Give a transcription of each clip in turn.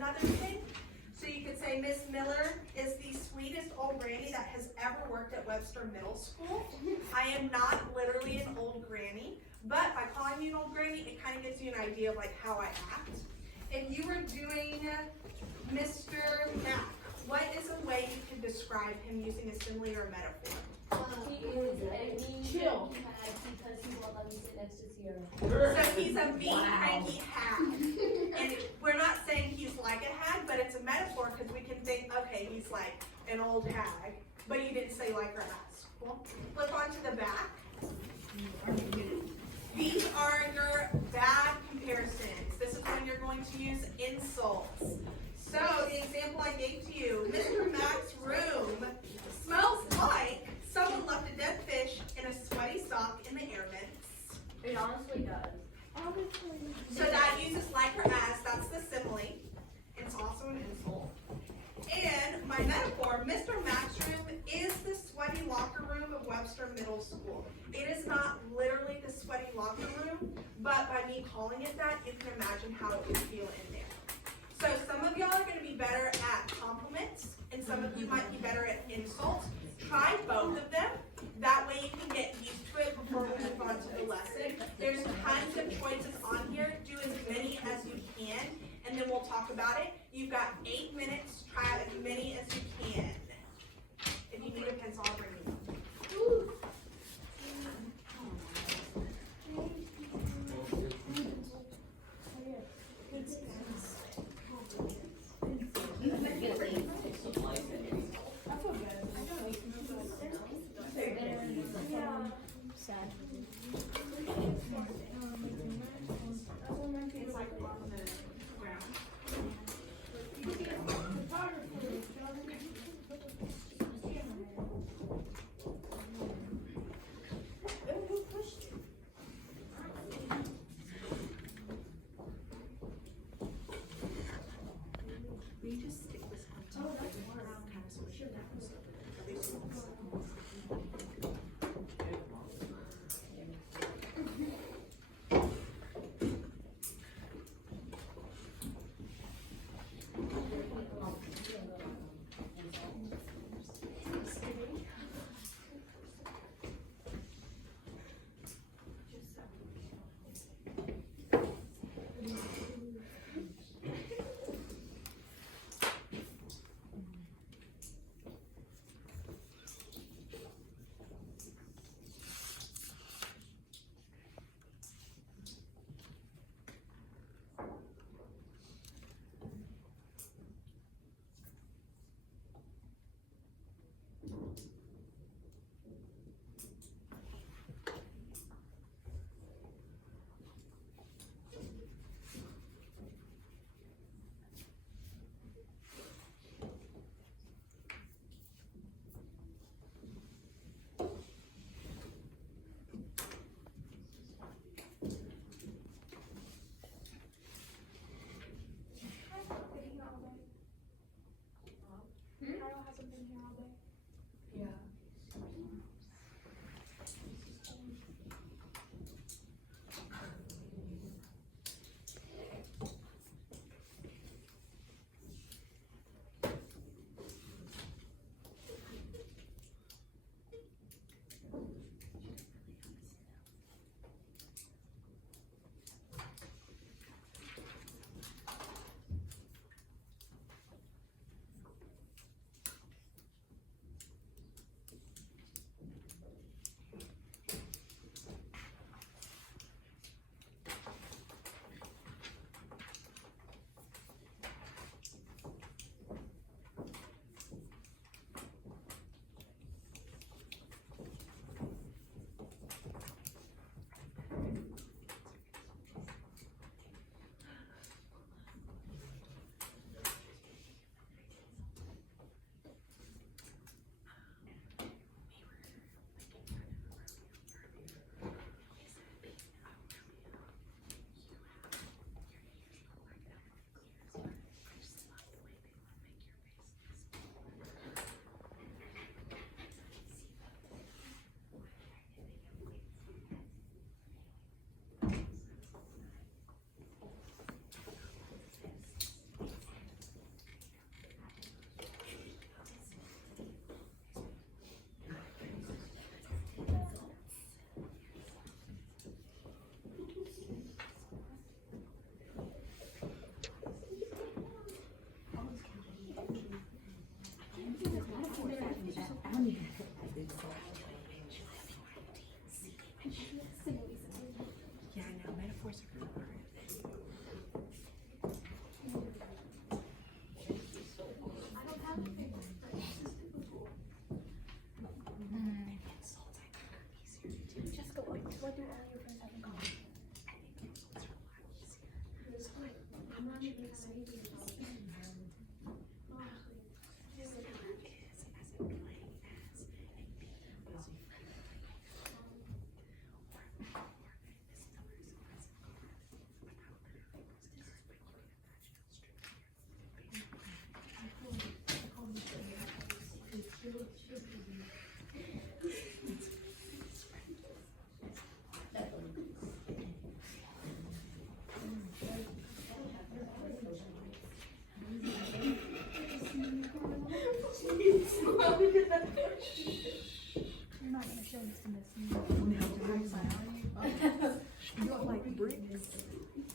another thing. So you could say Miss Miller is the sweetest old granny that has ever worked at Webster Middle School. I am not literally an old granny, but by calling me an old granny, it kind of gives you an idea of like how I act. If you were doing Mr. Mac, what is a way you can describe him using a simile or a metaphor? He is Chill. because he won't let me sit next to Sierra. So he's a mean, cranky hag. And we're not saying he's like a hag, but it's a metaphor because we can think, okay, he's like an old hag, but you didn't say like or as. Cool. Flip on to the back. These are your bad comparisons. This is when you're going to use insults. So the example I gave to you, Mr. Mac's room smells like someone left a dead fish in a sweaty sock in the air vents. It honestly does. So that uses like or as, that's the simile. It's also an insult. And my metaphor, Mr. Mac's room is the sweaty locker room of Webster Middle School. It is not literally the sweaty locker room, but by me calling it that, you can imagine how it would feel in there. So some of y'all are going to be better at compliments, and some of you might be better at insults. Try both of them. That way you can get used to it before we move on to the lesson. There's tons of choices on here. Do as many as you can, and then we'll talk about it. You've got 8 minutes. Try out as many as you can. If you need a pencil, I'll bring you one.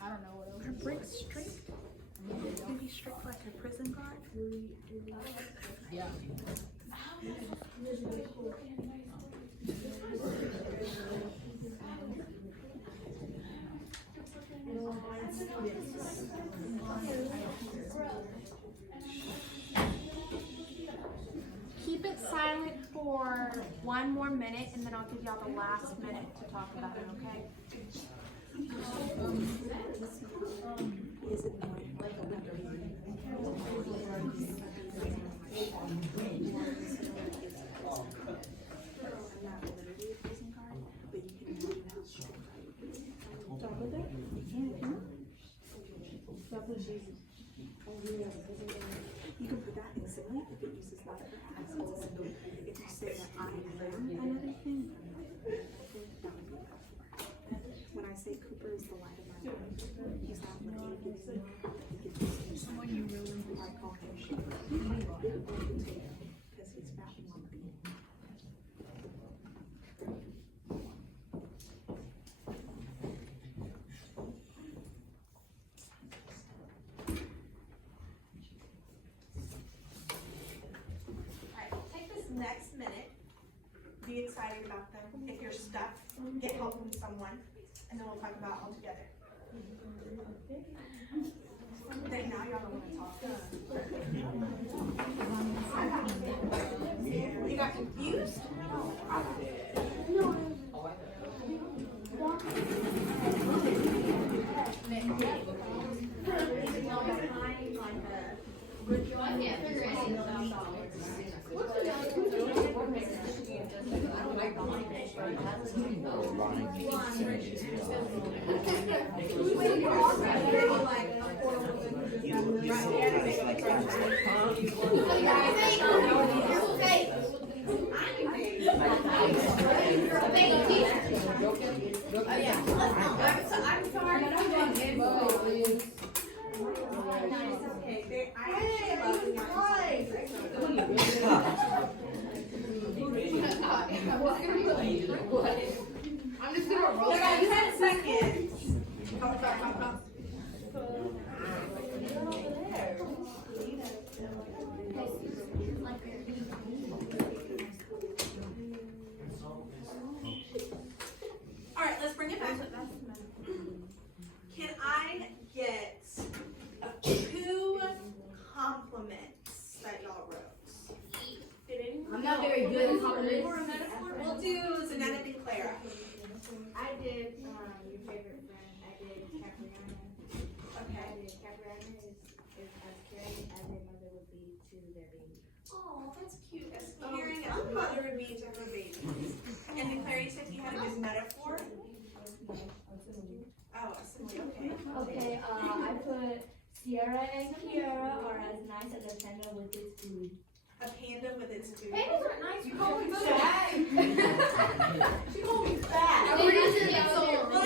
I don't know what else. Are bricks strict? Maybe strict like a prison guard? Yeah. Keep it silent for 1 more minute and then I'll give y'all the last minute to talk about it, okay? You can put that in simile if it uses that as a symbol. If you say that I am another thing, that would be that. When I say Cooper is the light of my life, he's not looking at me. He gives me someone you really I call him Shaker. Because he's fat and lumpy. Alright, take this next minute, be excited about them. If you're stuck, get help from someone, and then we'll talk about it all together. Then now y'all don't want to talk. You got confused? I can't figure anything out. I'm sorry. I'm just gonna roll. 10 seconds. Come. All right, let's bring it back. Can I get 2 compliments that y'all wrote? I'm not very good at compliments. We'll do Zanetta and Clara. I did your favorite friend. I did Capriana. Okay. I did Capriana is as caring as a mother would be to their baby. Oh, that's cute. As caring as a mother would be to her baby. And then Claire, you said you had a good metaphor? Oh, a simile, okay. Okay, I put Sierra and Kiara are as nice as a panda with its food. A panda with its food. Pandas aren't nice. You call me fat. She called me fat. Well, I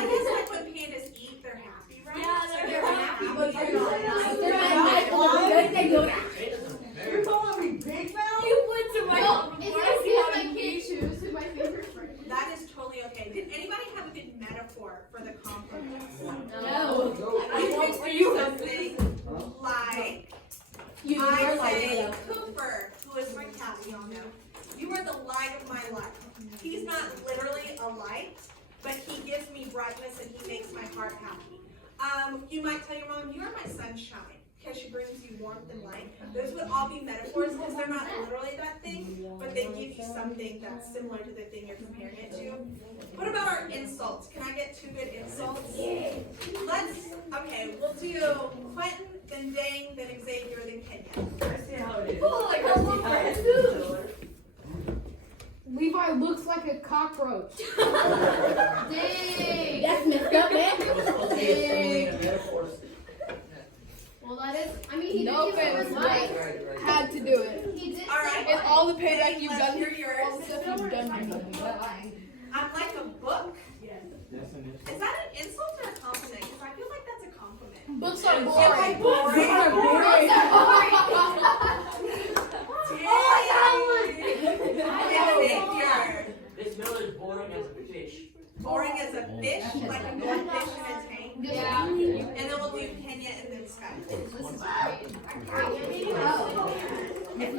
guess like when pandas eat, they're happy, right? Yeah, So they're happy, but they're they're not not nice. They're They're not not nice. nice. They go You're calling me big mouth? You went to my it's like my kid shoes to my favorite friend. That is totally okay. Did anybody have a good metaphor for the compliments? No. You can do something like, I say, Cooper, who is my cat, we all know. You are the light of my life. He's not literally a light, but he gives me brightness and he makes my heart happy. You might tell your mom, you are my sunshine, because she brings you warmth and light. Those would all be metaphors because they're not literally that thing, but they give you something that's similar to the thing you're comparing it to. What about our insults? Can I get 2 good insults? Okay, we'll do Quentin, then Dane, then Xavier, then Kenya. I see how it is. Oh, like I love my food. Levi looks like a cockroach. Dang. That's messed up, man. Well, that is. I mean, he No did give offense, us but right. had to do it. He did. All right. And all the payback Dane, you've let's done hear for yours. all the stuff you've done for me. I'm like a book. Is that an insult or a compliment? Because I feel like that's a compliment. Books are Am I boring. boring? This mill is boring as a fish. Boring as a fish, like a goldfish in a tank. Yeah.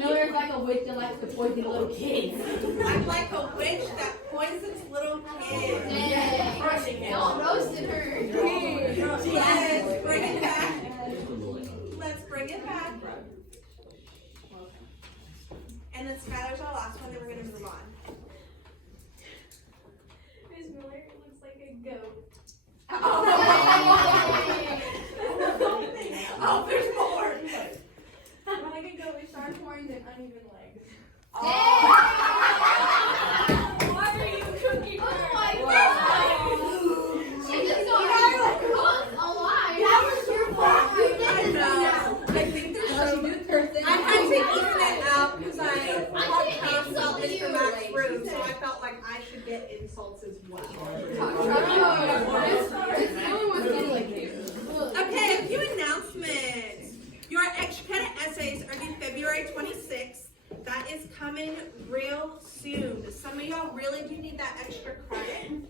Miller's like a witch that likes to poison little kids. I'm like a witch that poisons little kids. Don't roasted her. Let's bring it back. Let's bring it back. And then Skylar's our last one, then we're gonna move on. Miss Miller looks like a goat. Oh, there's more. Like a goat with sharp horns and uneven legs. What are you cooking? Oh my god! She just got alive. That was your fault. You did I this know. now. I think they're so I had to even it out because I talked about Mr. Mac's room, so I felt like I should get insults as well. Okay, a few announcements. Your extra credit essays are due February 26th. That is coming real soon. Some of y'all really do need that extra credit.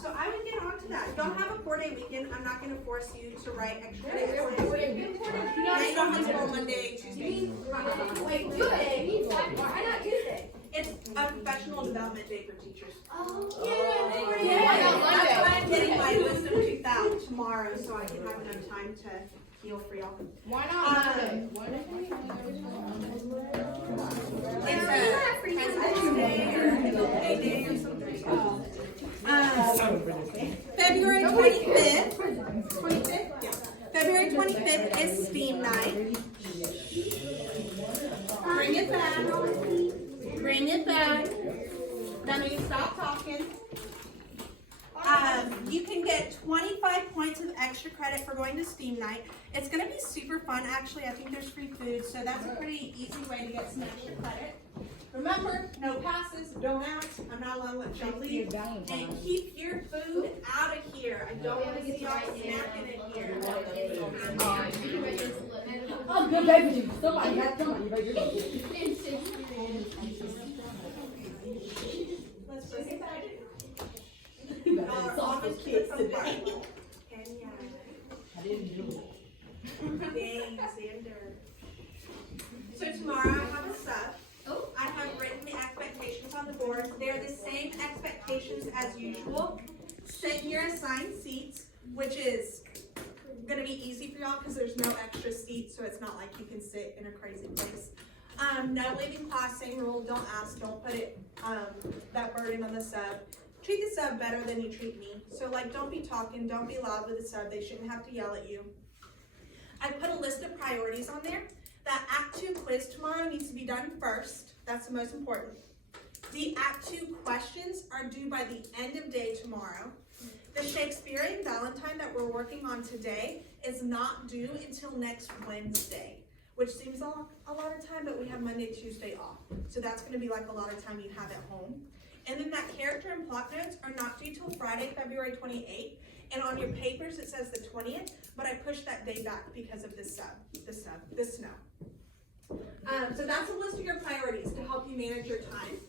So I would get on to that. Y'all have a 4-day weekend. I'm not going to force you to write extra credit essays. Now you don't have to go Monday, Tuesday. Wait, Tuesday? Why not Tuesday? It's a professional development day for teachers. Oh, That's why I'm getting my wisdom tooth out tomorrow so I can have enough time to heal for y'all. Why not Monday? Why not It's a President's Day or Pay Day or something. February 25th. 25th? Yeah. February 25th is STEAM night. Bring it back. Bring it back. Then we stop talking. You can get 25 points of extra credit for going to STEAM night. It's going to be super fun, actually. I think there's free food, so that's a pretty easy way to get some extra credit. Remember, no passes, don't ask. I'm not allowed to let y'all leave. And keep your food out of here. I don't want to see y'all snacking in here. Oh, good baby. Somebody has somebody. Let's bring it back. Our office kids apart. Kenya. Dang, Xander. So tomorrow I have a sub. I have written the expectations on the board. They're the same expectations as usual. Sit in your assigned seats, which is gonna be easy for y'all because there's no extra seats, so it's not like you can sit in a crazy place. No leaving class, same rule, don't ask, don't put it, that burden on the sub. Treat the sub better than you treat me. So like, don't be talking, don't be loud with the sub, they shouldn't have to yell at you. I put a list of priorities on there. That Act 2 quiz tomorrow needs to be done first. That's the most important. The Act 2 questions are due by the end of day tomorrow. The Shakespearean Valentine that we're working on today is not due until next Wednesday, which seems a lot of time, but we have Monday, Tuesday off. So that's gonna be like a lot of time you'd have at home. And then that character and plot notes are not due till Friday, February 28th. And on your papers, it says the 20th, but I pushed that day back because of this snow. So that's a list of your priorities to help you manage your time.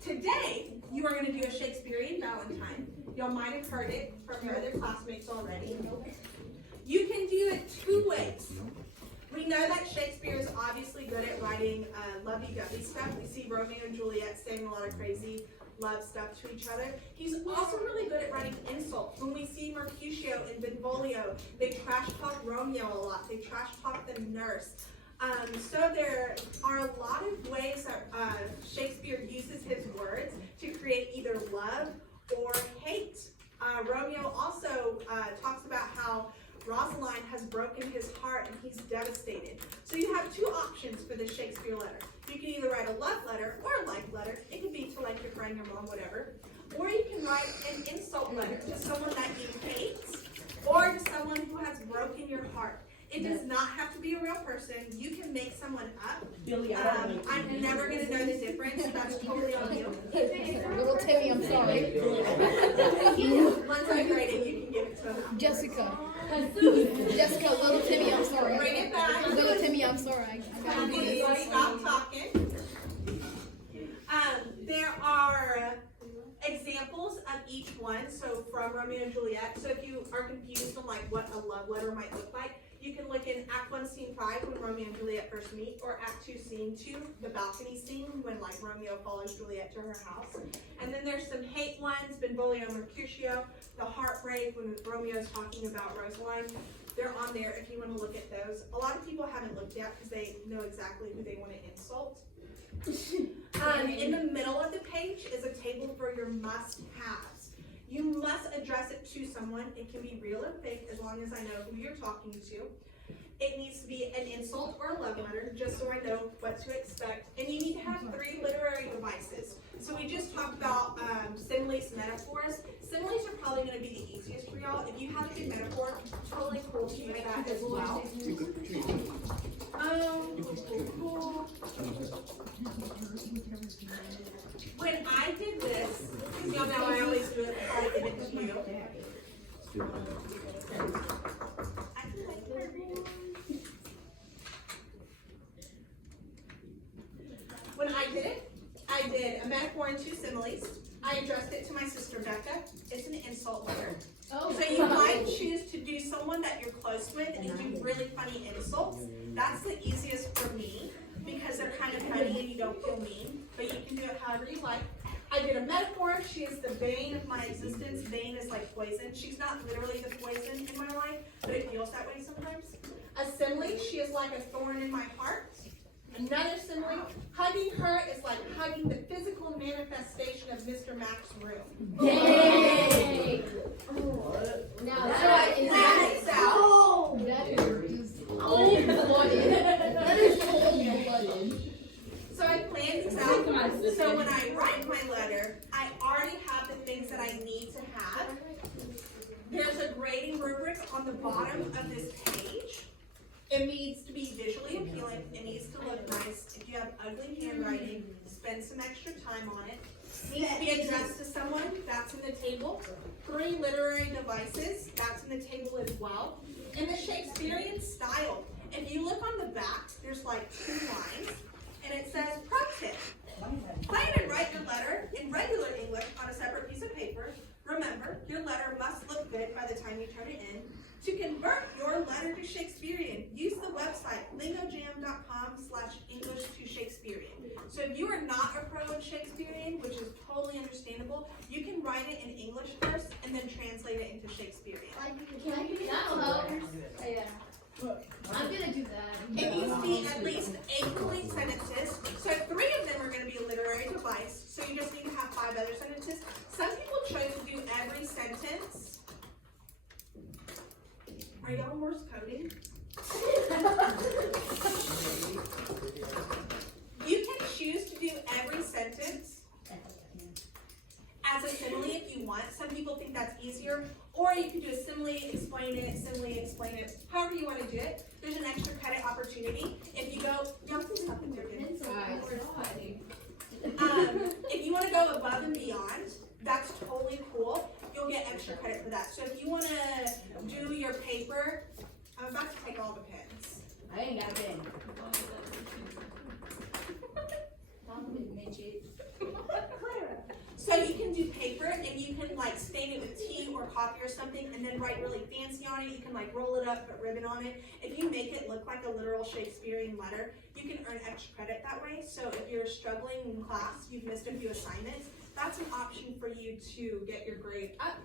Today, you are gonna do a Shakespearean Valentine. Y'all might have heard it from your other classmates already. You can do it 2 ways. We know that Shakespeare is obviously good at writing lovey-dovey stuff. We see Romeo and Juliet saying a lot of crazy love stuff to each other. He's also really good at writing insults. When we see Mercutio and Benvolio, they trash talk Romeo a lot. They trash talk the nurse. So there are a lot of ways that Shakespeare uses his words to create either love or hate. Romeo also talks about how Rosaline has broken his heart and he's devastated. So you have 2 options for the Shakespeare letter. You can either write a love letter or a like letter. It could be to like your friend, your mom, whatever. Or you can write an insult letter to someone that you hate or to someone who has broken your heart. It does not have to be a real person. You can make someone up. I'm never going to know the difference. That's totally on you. Little Timmy, I'm sorry. Once I grade it, you can give it to them. Jessica, little Timmy, I'm sorry. Bring it back. Little Timmy, I'm sorry. Stop talking. There are examples of each one. So from Romeo and Juliet. So if you are confused on like what a love letter might look like, You can look in Act 1, Scene 5, when Romeo and Juliet first meet, or Act 2, Scene 2, the balcony scene, when like Romeo follows Juliet to her house. And then there's some hate ones, Benvolio Mercutio, the heartbreak, when Romeo's talking about Rosaline. They're on there if you want to look at those. A lot of people haven't looked yet because they know exactly who they want to insult. In the middle of the page is a table for your must-haves. You must address it to someone. It can be real or fake as long as I know who you're talking to. It needs to be an insult or a love letter, just so I know what to expect. And you need to have 3 literary devices. So we just talked about similes, metaphors. Similes are probably going to be the easiest for y'all. If you have a good metaphor, totally cool to use that as well. Cool. When I did this, because y'all know I always do it before I give it to you. When I did it, I did a metaphor and 2 similes. I addressed it to my sister Becca. It's an insult letter. Oh. So you might choose to do someone that you're close with and do really funny insults. That's the easiest for me because they're kind of funny and you don't feel mean, but you can do it however you like. I did a metaphor. She is the bane of my existence. Bane is like poison. She's not literally the poison in my life, but it feels that way sometimes. A simile, she is like a thorn in my heart. Another simile, hugging her is like hugging the physical manifestation of Mr. Mac's room. Dang! Now That is out. that is cold-blooded. That is cold-blooded. So I planned this out. So when I write my letter, I already have the things that I need to have. There's a grading rubric on the bottom of this page. It needs to be visually appealing. It needs to look nice. If you have ugly handwriting, spend some extra time on it. It needs to be addressed to someone. That's in the table. 3 literary devices. That's in the table as well. In the Shakespearean style, if you look on the back, there's like 2 lines, and it says, pro tip. Plan and write your letter in regular English on a separate piece of paper. Remember, your letter must look good by the time you turn it in. To convert your letter to Shakespearean, use the website lingojam.com/English to Shakespearean. So if you are not a pro in Shakespearean, which is totally understandable, you can write it in English first and then translate it into Shakespearean. Can I do that? I'm gonna do that. It needs to be at least 8 complete sentences. So 3 of them are going to be a literary device. So you just need to have 5 other sentences. Some people chose to do every sentence. Are y'all Morse coding? You can choose to do every sentence as a simile if you want. Some people think that's easier. Or you can do a simile, explain it, however you want to do it. There's an extra credit opportunity. If you go, don't do something different. If you want to go above and beyond, that's totally cool. You'll get extra credit for that. So if you want to do your paper, I'm about to take all the pens. I ain't got a pen. So you can do paper and you can like stain it with tea or coffee or something and then write really fancy on it. You can like roll it up, put ribbon on it. If you make it look like a literal Shakespearean letter, you can earn extra credit that way. So if you're struggling in class, you've missed a few assignments, that's an option for you to get your grade up.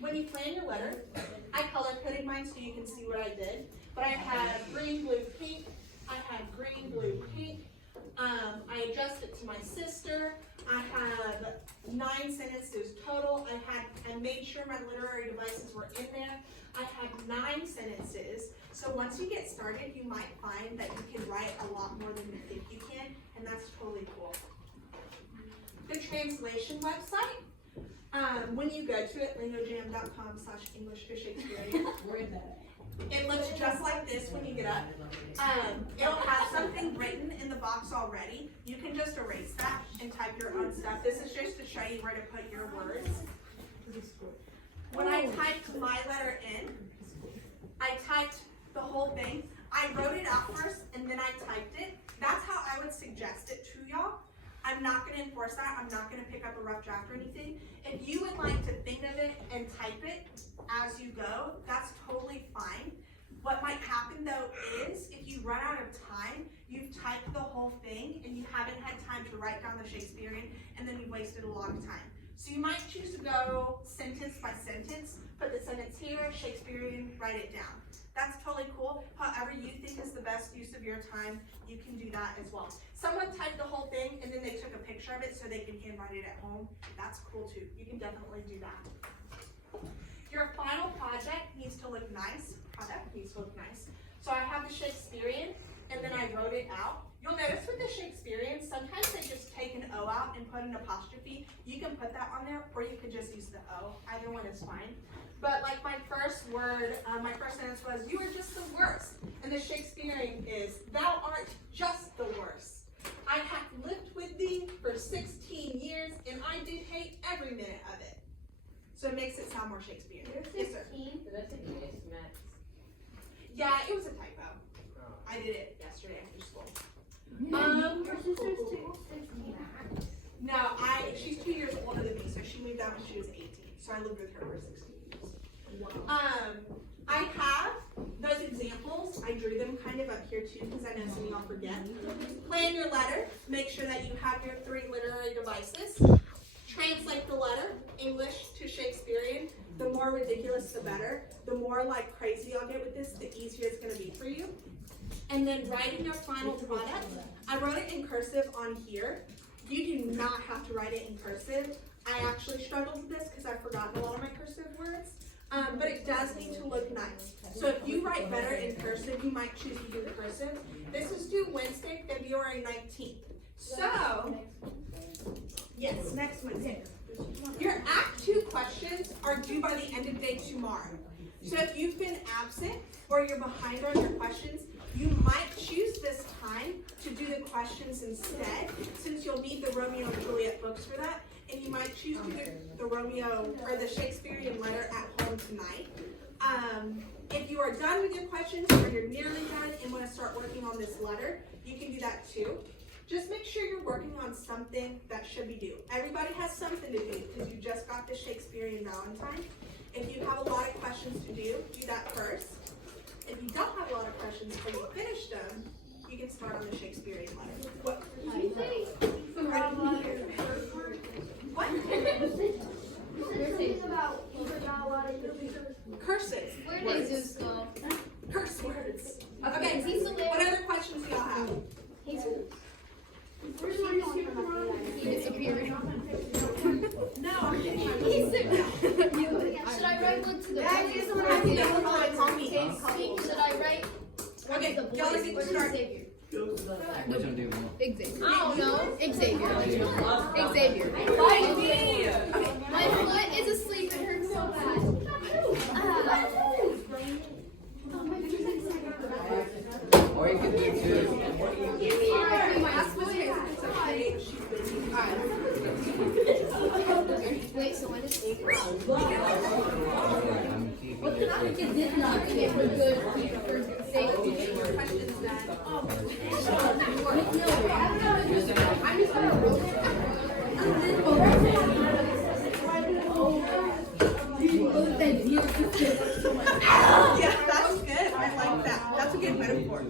When you plan your letter, I color coded mine so you can see what I did. But I had green, blue, pink. I had green, blue, pink. I adjusted it to my sister. I have 9 sentences total. I made sure my literary devices were in there. I had 9 sentences. So once you get started, you might find that you can write a lot more than you think you can, and that's totally cool. The translation website, when you go to it, lingojam.com/English to Shakespearean. It looks just like this when you get up. It'll have something written in the box already. You can just erase that and type your own stuff. This is just to show you where to put your words. When I typed my letter in, I typed the whole thing. I wrote it out first and then I typed it. That's how I would suggest it to y'all. I'm not gonna enforce that. I'm not gonna pick up a rough draft or anything. If you would like to think of it and type it as you go, that's totally fine. What might happen though is if you run out of time, you've typed the whole thing and you haven't had time to write down the Shakespearean, and then you've wasted a lot of time. So you might choose to go sentence by sentence, put the sentence here, Shakespearean, write it down. That's totally cool. However you think is the best use of your time, you can do that as well. Someone typed the whole thing and then they took a picture of it so they can handwrite it at home. That's cool too. You can definitely do that. Your final project needs to look nice. So I have the Shakespearean and then I wrote it out. You'll notice with the Shakespearean, sometimes they just take an O out and put an apostrophe. You can put that on there, or you could just use the O. Either one is fine. But like my first word, my first sentence was, "You are just the worst." And the Shakespearean is, "Thou art just the worst. I have lived with thee for 16 years, and I did hate every minute of it." So it makes it sound more Shakespearean. Yes, sir. Yeah, it was a typo. I did it yesterday after school. Your sister's 16. No, she's 2 years older than me, so she moved out when she was 18. So I lived with her for 16 years. I have those examples. I drew them kind of up here too, because I know some of y'all forget. Plan your letter. Make sure that you have your 3 literary devices. Translate the letter, English to Shakespearean. The more ridiculous, the better. The more like crazy I'll get with this, the easier it's going to be for you. And then writing your final product. I wrote it in cursive on here. You do not have to write it in cursive. I actually struggled with this because I've forgotten a lot of my cursive words. But it does need to look nice. So if you write better in cursive, you might choose to do cursive. This is due Wednesday, February 19th. So, yes, next Wednesday. Your Act 2 questions are due by the end of day tomorrow. So if you've been absent or you're behind on your questions, you might choose this time to do the questions instead, since you'll need the Romeo and Juliet books for that, and you might choose to do the Romeo or the Shakespearean letter at home tonight. If you are done with your questions or you're nearly done and want to start working on this letter, you can do that too. Just make sure you're working on something that should be due. Everybody has something to do because you just got the Shakespearean Valentine. If you have a lot of questions to do that first. If you don't have a lot of questions but you finish them, you can start on the Shakespearean letter. What? Did you say What? something about you forgot a lot of your because Curses. where did Zeus go? Curse words. Is Okay, he still there? what other questions do y'all have? He's He disappeared. No, I'm kidding. Should I write one to the Should I write Okay, the y'all boys ready or to to start? Xavier? Xavier. I don't know. Xavier. Xavier. My foot is asleep. It hurts so bad. Or you can do two. Wait, so when is I'm keeping it for good safety? Questions done. Yeah, that's good. I like that. That's a good metaphor.